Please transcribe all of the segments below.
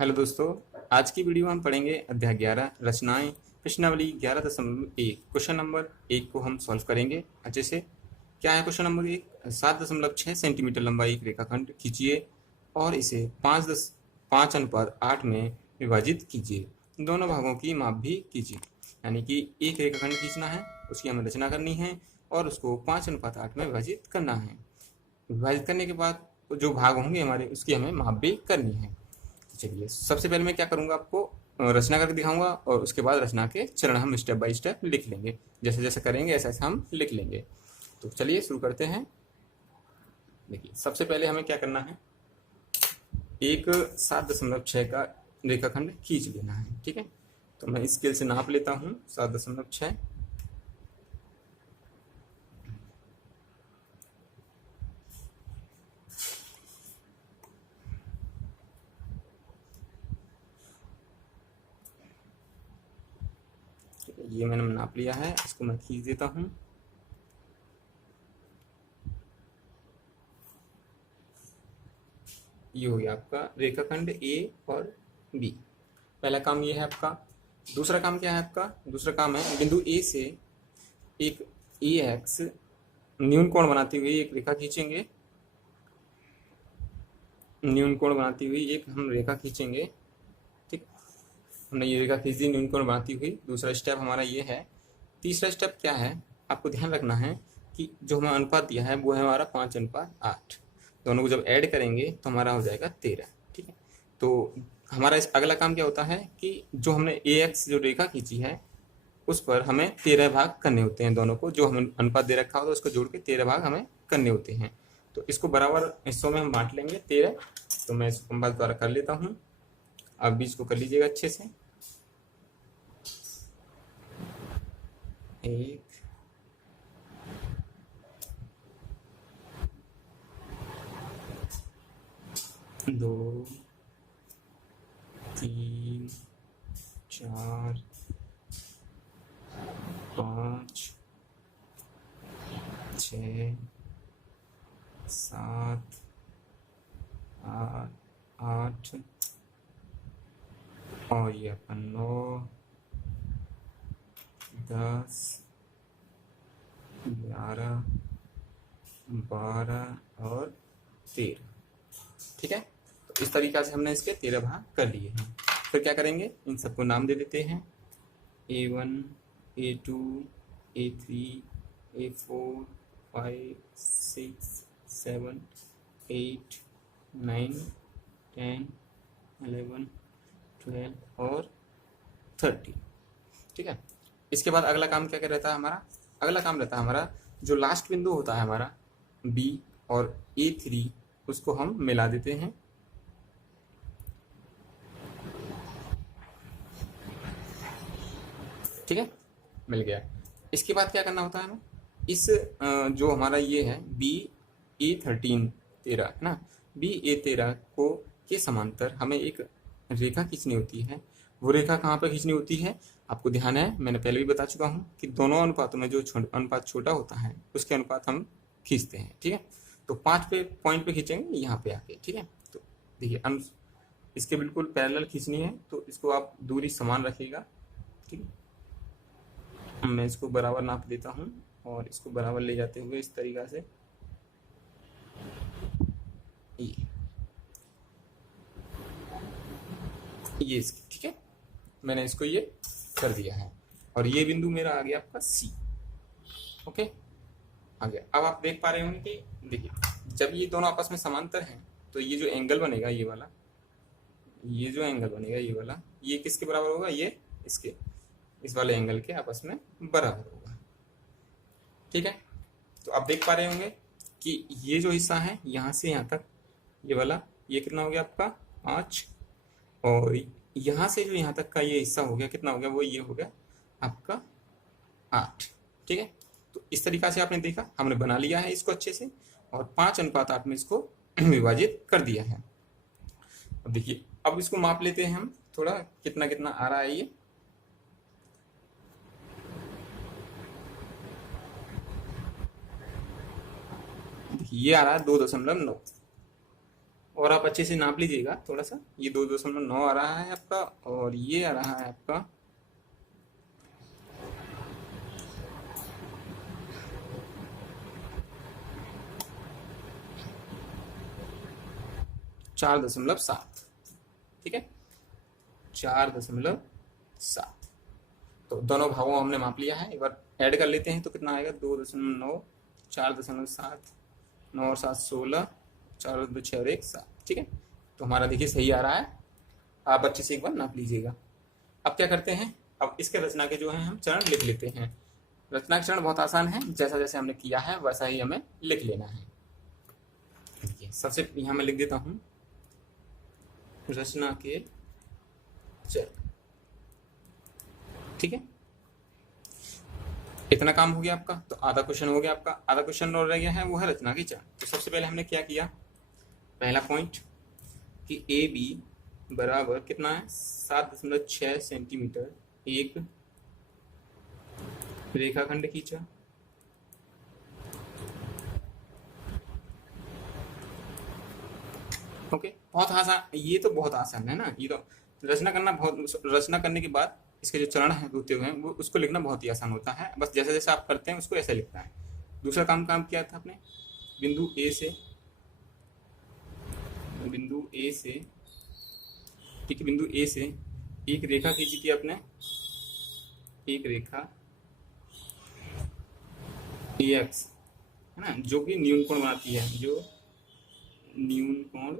Hello दोस्तों। आज की वीडियो में हम पढ़ेंगे अध्याय 11 रचनाएं प्रश्नावली 11.1 क्वेश्चन नंबर 1 को हम सॉल्व करेंगे अच्छे से। क्या है क्वेश्चन नंबर 1? 7.6 सेंटीमीटर लंबा एक रेखाखंड खींचिए और इसे 5:5 में विभाजित कीजिए। दोनों भागों की माप भी कीजिए। यानी कि एक रेखाखंड खींचना है, उसकी हमें रचना करनी है और उसको 5:8 में विभाजित करना है। विभाजित करने के बाद जो भाग होंगे हमारे, उसकी हमें माप भी करनी है। चलिए, सबसे पहले मैं क्या करूंगा, आपको रचना करके दिखाऊंगा और उसके बाद रचना के चरण हम स्टेप बाय स्टेप लिख लेंगे। जैसे जैसे करेंगे ऐसे ऐसे हम लिख लेंगे। तो चलिए शुरू करते हैं। देखिए, सबसे पहले हमें क्या करना है, एक 7.6 का रेखाखंड खींच लेना है। ठीक है, तो मैं स्केल से नाप लेता हूँ 7.6। ये मैंने नाप लिया है, इसको मैं खींच देता हूँ। ये हो गया आपका रेखाखंड ए और बी। पहला काम ये है आपका। दूसरा काम क्या है आपका? दूसरा काम है बिंदु ए से एक ए एक्स न्यून कोण बनाती हुई एक रेखा खींचेंगे। न्यून कोण बनाती हुई एक हम रेखा खींचेंगे। ठीक, हमने ये रेखा खींच दी न्यून कोण बनाती हुई। दूसरा स्टेप हमारा ये है। तीसरा स्टेप क्या है, आपको ध्यान रखना है कि जो हमें अनुपात दिया है वो है हमारा 5:8। दोनों को जब ऐड करेंगे तो हमारा हो जाएगा 13। ठीक है, तो हमारा इस अगला काम क्या होता है कि जो हमने ए एक्स जो रेखा खींची है उस पर हमें 13 भाग करने होते हैं। दोनों को जो हमें अनुपात दे रखा होता है उसको जोड़ के 13 भाग हमें करने होते हैं। तो इसको बराबर हिस्सों में हम बांट लेंगे 13। तो मैं इसको कंपास द्वारा कर लेता हूँ। आप भी इसको कर लीजिएगा अच्छे से। एक, दो, तीन, चार, पाँच, 6, 7, 8 और ये अपन 9, 10, 11, 12 और 13। ठीक है, तो इस तरीका से हमने इसके 13 भाग कर लिए हैं। फिर क्या करेंगे, इन सबको नाम दे देते हैं। A1, A2, A3, A4, 5, 6, 7, 8, 9, 10, 11, 12 और 13। ठीक है, इसके बाद अगला काम क्या रहता है हमारा? अगला काम रहता है हमारा जो लास्ट बिंदु होता है हमारा B और A3, उसको हम मिला देते हैं। ठीक है, मिल गया। इसके बाद क्या करना होता है हमें, इस जो हमारा ये है BA13 13 है ना, BA13 को के समांतर हमें एक रेखा खींचनी होती है। वो रेखा कहाँ पर खींचनी होती है, आपको ध्यान है, मैंने पहले भी बता चुका हूँ कि दोनों अनुपातों में जो अनुपात छोटा होता है उसके अनुपात हम खींचते हैं। ठीक है, तो 5 पे पॉइंट पे खींचेंगे यहाँ पे आके। ठीक है, तो देखिए इसके बिल्कुल पैरेलल खींचनी है, तो इसको आप दूरी समान रखिएगा। ठीक है, मैं इसको बराबर नाप देता हूँ और इसको बराबर ले जाते हुए इस तरीका से ये इसकी। ठीक है, मैंने इसको ये कर दिया है और ये बिंदु मेरा आ गया आपका सी। ओके, आ गया। अब आप देख पा रहे होंगे कि देखिए, जब ये दोनों आपस में समांतर हैं तो ये जो एंगल बनेगा ये वाला, ये जो एंगल बनेगा ये वाला, ये किसके बराबर होगा? ये इसके, इस वाले एंगल के आपस में बराबर होगा। ठीक है, तो आप देख पा रहे होंगे कि ये जो हिस्सा है यहाँ से यहाँ तक, ये वाला, ये कितना हो गया आपका 5, और यहाँ से जो यहाँ तक का ये हिस्सा हो गया, कितना हो गया? वो ये हो गया आपका 8। ठीक है, तो इस तरीका से आपने देखा, हमने बना लिया है इसको अच्छे से और 5:8 में इसको विभाजित कर दिया है। अब देखिए, अब इसको माप लेते हैं हम थोड़ा, कितना कितना आ रहा है ये आ रहा है 2.9। और आप अच्छे से नाप लीजिएगा थोड़ा सा। ये 2.9 आ रहा है आपका, और ये आ रहा है आपका 4.7। ठीक है, 4.7। तो दोनों भागों को हमने माप लिया है। एक बार ऐड कर लेते हैं तो कितना आएगा, 2.9, 4.7, 9 और 7 16, 4 और 2 6 और 1 7। ठीक है, तो हमारा देखिए सही आ रहा है। आप अच्छे से एक बार नाप लीजिएगा। अब क्या करते हैं, अब इसके रचना के जो है हम चरण लिख लेते हैं। रचना के चरण बहुत आसान है, जैसा जैसे हमने किया है वैसा ही हमें लिख लेना है। देखिए सबसे यहाँ मैं लिख देता हूँ रचना के चरण। ठीक है, इतना काम हो गया आपका। तो आधा क्वेश्चन हो गया आपका, आधा क्वेश्चन और रह गया है, वो है रचना की चरण। तो सबसे पहले हमने क्या किया, पहला पॉइंट कि ए बी बराबर कितना है, 7.6 सेंटीमीटर एक रेखाखंड खींचा। ओके, बहुत आसान, ये तो बहुत आसान है ना। ये तो रचना करना बहुत, रचना करने के बाद इसके जो चरण हैं होते हुए वो उसको लिखना बहुत ही आसान होता है। बस जैसे जैसे आप करते हैं उसको ऐसे लिखना है। दूसरा काम किया था आपने, बिंदु ए से, ठीक है, बिंदु ए से एक रेखा खींची थी आपने, एक रेखा AX है ना, जो कि न्यून कोण बनाती है, जो न्यून कोण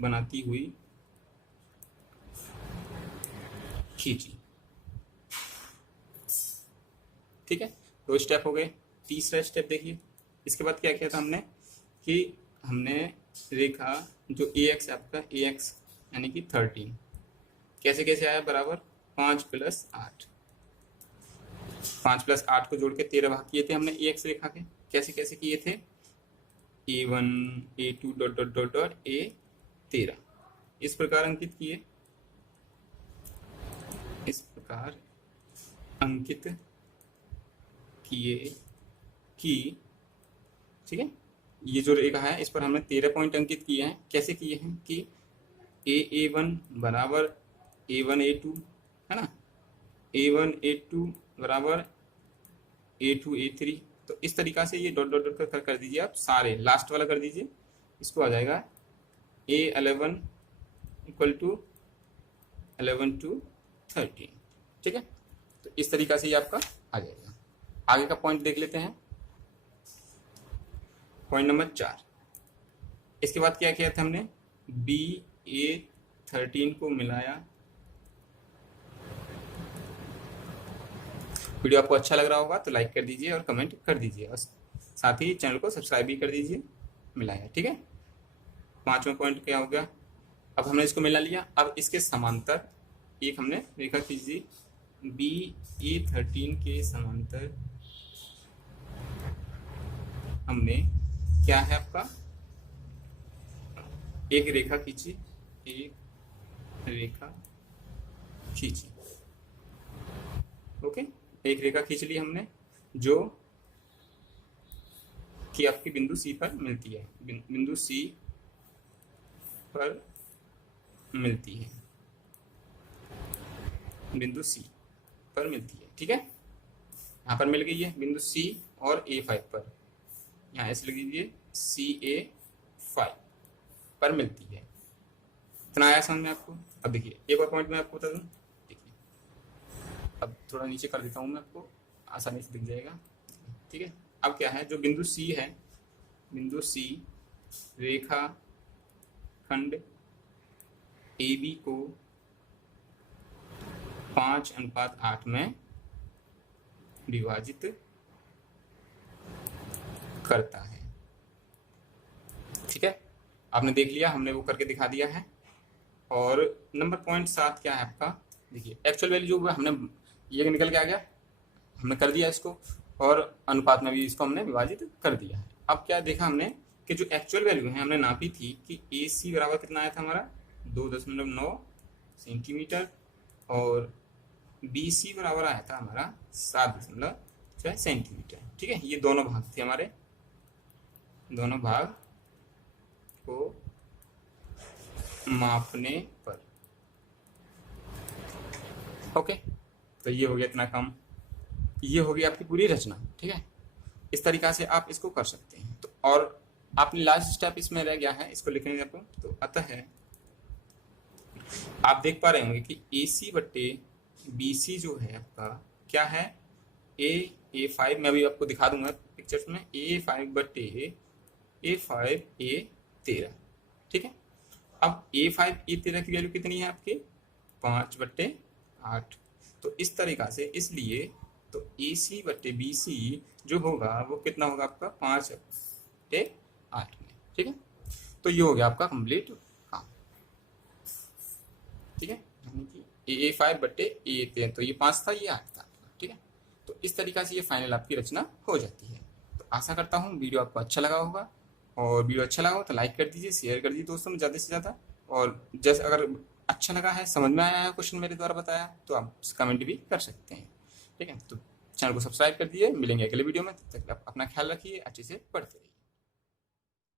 बनाती हुई खींची। ठीक है, 2 स्टेप हो गए। तीसरा स्टेप देखिए, इसके बाद क्या किया था हमने कि हमने रेखा जो AX है आपका, AX यानी कि 13, कैसे कैसे आया, बराबर 5 + 8, 5 + 8 को जोड़ के 13 भाग किए थे हमने AX रेखा के। कैसे कैसे किए थे, A1 A2 dot dot dot dot A13, इस प्रकार अंकित किए, इस प्रकार अंकित किए कि, ठीक है, ये जो रेखा है इस पर हमने 13 पॉइंट अंकित किए हैं। कैसे किए हैं कि A1 बराबर A1 A2 है ना, A1 A2 बराबर A2 A3। तो इस तरीका से ये डॉट डॉट डॉट कर दीजिए आप, सारे लास्ट वाला कर दीजिए, इसको आ जाएगा A11 इक्वल टू 11 to 13। ठीक है, तो इस तरीका से ये आपका आ जाएगा। आगे का पॉइंट देख लेते हैं, पॉइंट नंबर 4। इसके बाद क्या किया था हमने, BA13 को मिलाया। वीडियो आपको अच्छा लग रहा होगा तो लाइक कर दीजिए और कमेंट कर दीजिए, और साथ ही चैनल को सब्सक्राइब भी कर दीजिए, मिलाया। ठीक है, 5वां पॉइंट क्या हो गया, अब हमने इसको मिला लिया। अब इसके समांतर एक हमने रेखा खींची, BA13 के समांतर हमने क्या है आपका, एक रेखा खींची, एक रेखा खींची। ओके, एक रेखा खींच ली हमने जो कि आपकी बिंदु C पर मिलती है, बिंदु C पर मिलती है, बिंदु C पर मिलती है। ठीक है, यहाँ पर मिल गई है बिंदु C और A5 पर, यहाँ ऐसे लिख दीजिए CA5 पर मिलती है। इतना आया समझ में आपको। अब देखिए एक और पॉइंट मैं आपको बता दूँ, देखिए अब थोड़ा नीचे कर देता हूँ मैं, आपको आसानी से दिख जाएगा। ठीक है, अब क्या है, जो बिंदु C है, बिंदु C रेखा खंड AB को 5:8 में विभाजित करता है। ठीक है, आपने देख लिया, हमने वो करके दिखा दिया है। और नंबर पॉइंट 7 क्या है आपका, देखिए एक्चुअल वैल्यू जो हमने ये निकल के आ गया, हमने कर दिया इसको, और अनुपात में भी इसको हमने विभाजित कर दिया है। अब क्या देखा हमने कि जो एक्चुअल वैल्यू है हमने नापी थी कि AC बराबर कितना आया था हमारा, 2.9 सेंटीमीटर, और BC बराबर आया था हमारा 7.6 सेंटीमीटर। ठीक है, ये दोनों भाग थे हमारे, दोनों भाग को मापने पर। ओके, तो ये हो गया इतना काम, ये हो गई आपकी पूरी रचना। ठीक है, इस तरीका से आप इसको कर सकते हैं। तो और आपने लास्ट स्टेप इसमें रह गया है, इसको लिखने का। तो अतः आप देख पा रहे होंगे कि AC बट्टे BC जो है आपका क्या है, A5। मैं अभी आपको दिखा दूंगा पिक्चर्स में, A5 बट्टे A5 A13। ठीक है, अब A5 A13 की वैल्यू कितनी है आपकी, 5/8। तो इस तरीका से, इसलिए तो AC बट्टे BC जो होगा वो कितना होगा आपका, 5/8 में। ठीक है, तो ये हो गया आपका कंप्लीट काम। ठीक है, यानी कि A5 बट्टे A13, तो ये 5 था, ये 8 था। ठीक है, तो इस तरीका से ये फाइनल आपकी रचना हो जाती है। तो आशा करता हूँ वीडियो आपको अच्छा लगा होगा, और वीडियो अच्छा लगा हो तो लाइक कर दीजिए, शेयर कर दीजिए दोस्तों में ज़्यादा से ज़्यादा। और जैसे अगर अच्छा लगा है, समझ में आया है क्वेश्चन मेरे द्वारा बताया, तो आप कमेंट भी कर सकते हैं। ठीक है, तो चैनल को सब्सक्राइब कर दिए। मिलेंगे अगले वीडियो में, तब तक आप अपना ख्याल रखिए, अच्छे से पढ़ते रहिए।